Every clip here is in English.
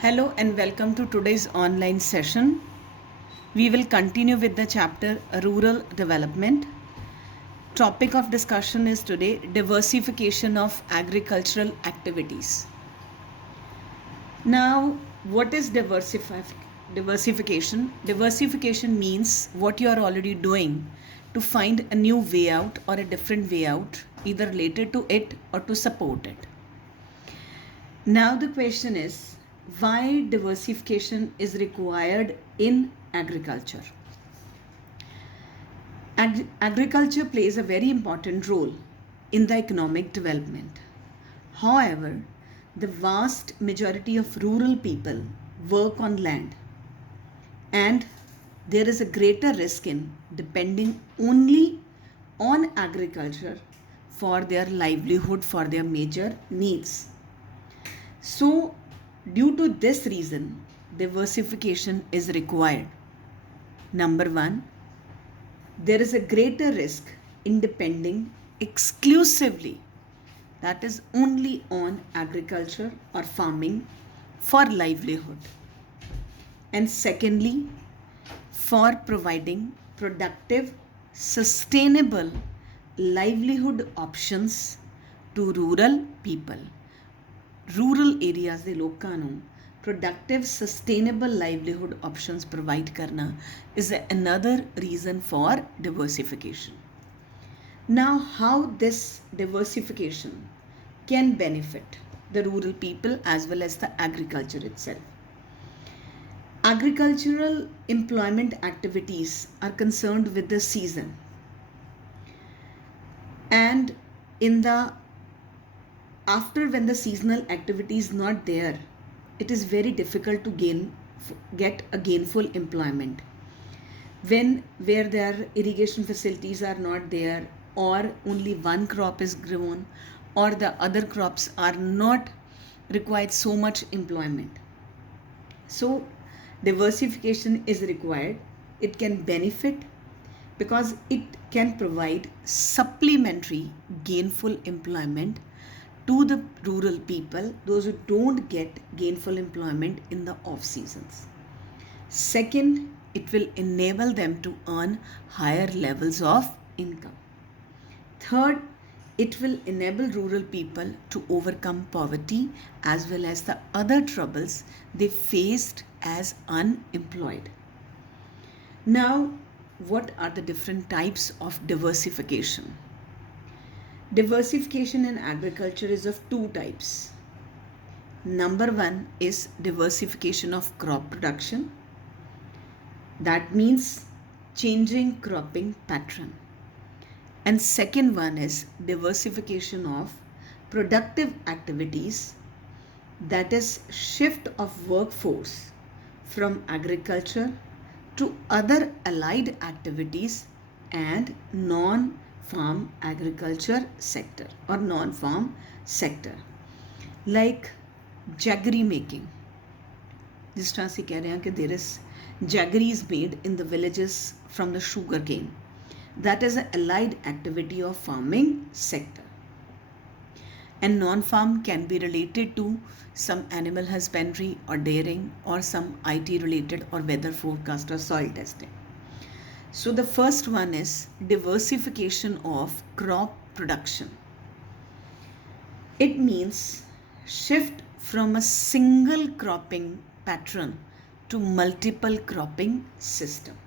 Hello and welcome to today's online session. We will continue with the chapter Rural Development. Topic of discussion is today diversification of agricultural activities. Now, what is diversification? Diversification means what you are already doing to find a new way out or a different way out, either related to it or to support it. Now the question is why diversification is required in agriculture. Agriculture plays a very important role in the economic development. However, the vast majority of rural people work on land and there is a greater risk in depending only on agriculture for their livelihood, for their major needs. So, due to this reason, diversification is required. Number one, there is a greater risk in depending exclusively, that is, only on agriculture or farming for livelihood. And secondly, for providing productive, sustainable livelihood options to rural people. Rural areas ਦੇ ਲੋਕਾਂ ਨੂੰ productive sustainable livelihood options provide ਕਰਨਾ is another reason for diversification. Now, how this diversification can benefit the rural people as well as the agriculture itself. Agricultural employment activities are concerned with the season, and in the after when the seasonal activity is not there, it is very difficult to get a gainful employment. Where their irrigation facilities are not there, or only one crop is grown, or the other crops are not required so much employment. So diversification is required. It can benefit because it can provide supplementary gainful employment to the rural people, those who don't get gainful employment in the off seasons. Second, it will enable them to earn higher levels of income. Third, it will enable rural people to overcome poverty as well as the other troubles they faced as unemployed. Now, what are the different types of diversification? Diversification in agriculture is of two types. Number one is diversification of crop production. That means changing cropping pattern. And second one is diversification of productive activities, that is shift of workforce from agriculture to other allied activities and non-farm agriculture sector or non-farm sector, like jaggery making. जिस तरह से कह रहे हैं कि there is jaggeries made in the villages from the sugar cane. That is an allied activity of farming sector. And non-farm can be related to some animal husbandry or dairying or some IT related or weather forecast or soil testing. So the first one is diversification of crop production. It means shift from a single cropping pattern to multiple cropping system.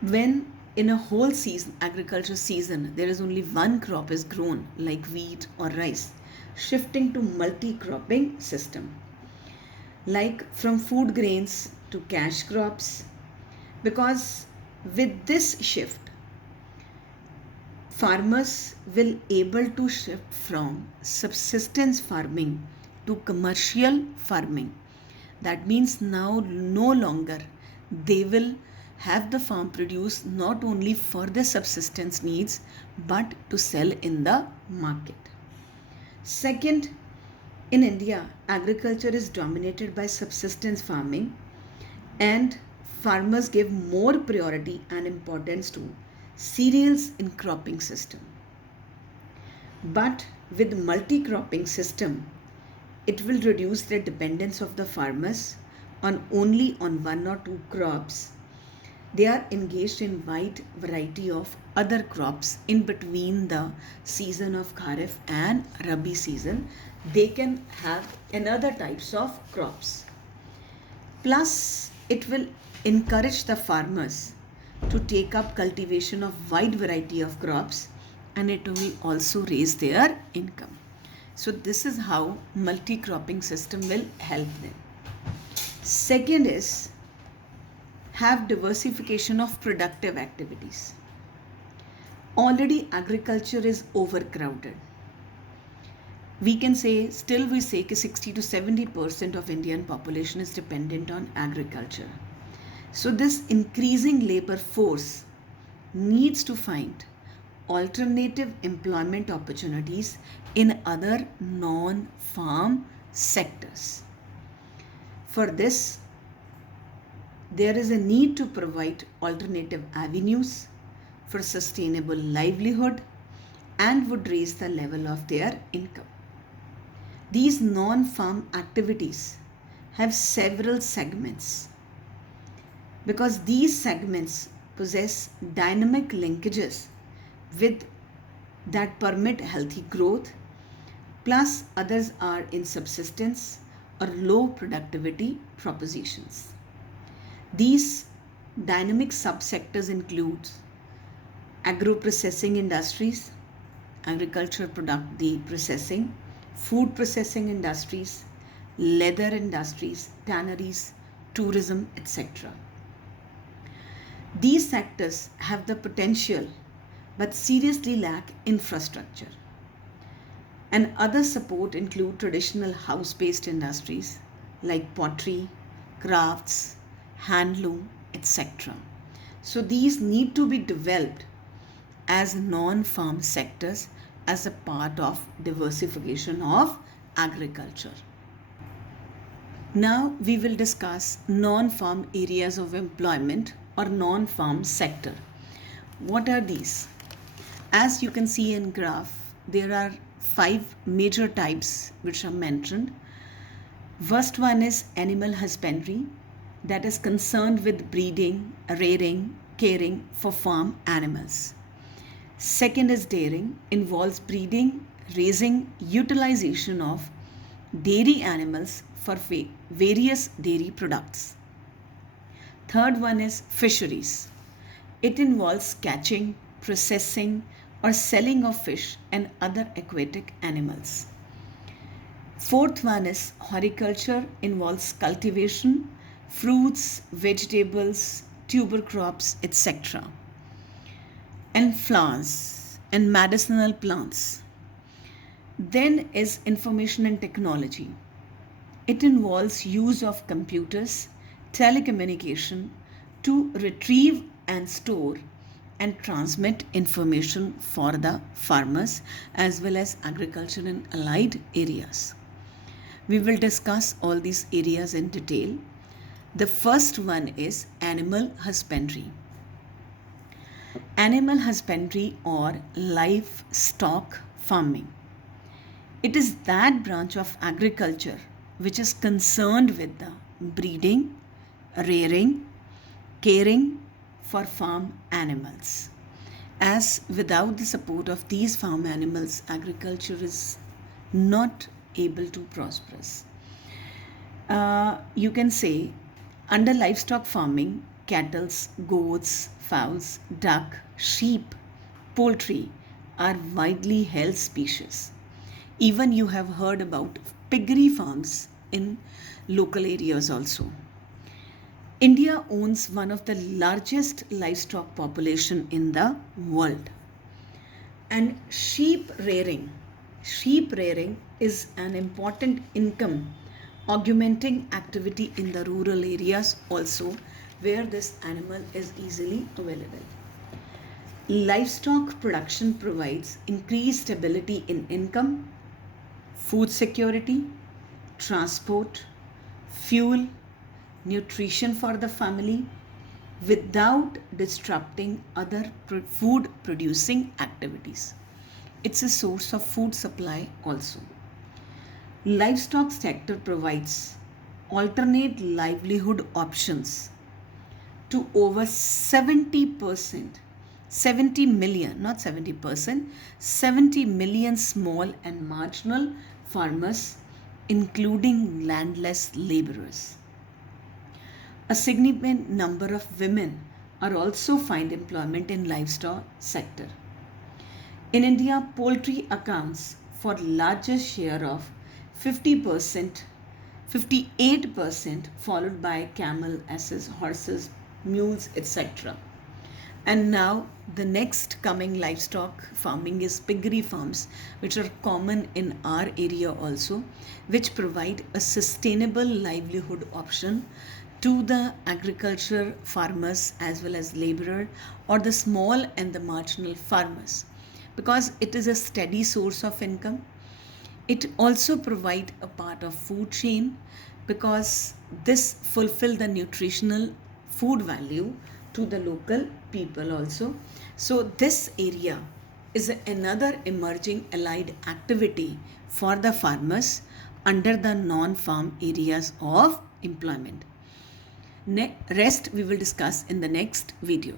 When in a whole season, agriculture season, there is only one crop is grown like wheat or rice, shifting to multi-cropping system, like from food grains to cash crops, because with this shift, farmers will able to shift from subsistence farming to commercial farming. That means now no longer they will have the farm produce not only for their subsistence needs but to sell in the market. Second, in India, agriculture is dominated by subsistence farming and farmers give more priority and importance to cereals in cropping system. But with multi-cropping system, it will reduce the dependence of the farmers on only on one or two crops. They are engaged in wide variety of other crops in between the season of Kharif and Rabi season. They can have another types of crops. Plus, it will encourage the farmers to take up cultivation of wide variety of crops, and it will also raise their income. So this is how multi-cropping system will help them. Second is have diversification of productive activities. Already agriculture is overcrowded. We can say, still we say that 60 to 70% of Indian population is dependent on agriculture. So this increasing labor force needs to find alternative employment opportunities in other non-farm sectors. For this, there is a need to provide alternative avenues for sustainable livelihood and would raise the level of their income. These non-farm activities have several segments because these segments possess dynamic linkages with that permit healthy growth, plus others are in subsistence or low productivity propositions. These dynamic subsectors include agro-processing industries, agriculture product the processing, food processing industries, leather industries, tanneries, tourism, etc. These sectors have the potential but seriously lack infrastructure. And other support include traditional house-based industries like pottery, crafts, handloom, etc. So these need to be developed as non-farm sectors as a part of diversification of agriculture. Now we will discuss non-farm areas of employment or non-farm sector. What are these? As you can see in graph, there are 5 major types which are mentioned. First one is animal husbandry, that is concerned with breeding, rearing, caring for farm animals. Second is dairying, involves breeding, raising, utilization of dairy animals for various dairy products. Third one is fisheries. It involves catching, processing, or selling of fish and other aquatic animals. Fourth one is horticulture, involves cultivation, fruits, vegetables, tuber crops, etc. and flowers and medicinal plants. Then is information and technology. It involves use of computers, telecommunication to retrieve and store and transmit information for the farmers as well as agriculture and allied areas. We will discuss all these areas in detail. The first one is animal husbandry. Animal husbandry or livestock farming. It is that branch of agriculture which is concerned with the breeding, rearing, caring for farm animals. As without the support of these farm animals, agriculture is not able to prosper. You can say under livestock farming, cattle, goats, fowls, duck, sheep, poultry are widely held species. Even you have heard about piggery farms in local areas also. India owns one of the largest livestock population in the world. And sheep rearing is an important income augmenting activity in the rural areas also, where this animal is easily available. Livestock production provides increased stability in income, food security, transport, fuel, nutrition for the family without disrupting other food producing activities. It's a source of food supply also. Livestock sector provides alternate livelihood options to over 70%, 70 million, not 70%, 70 million small and marginal farmers, including landless laborers. A significant number of women are also find employment in livestock sector. In India, poultry accounts for largest share of 50%, 58%, followed by camel, asses, horses, mules, etc. And now the next coming livestock farming is piggery farms, which are common in our area also, which provide a sustainable livelihood option to the agriculture farmers as well as laborer or the small and the marginal farmers, because it is a steady source of income. It also provide a part of food chain because this fulfill the nutritional food value to the local people also. So this area is another emerging allied activity for the farmers under the non-farm areas of employment. Rest we will discuss in the next video.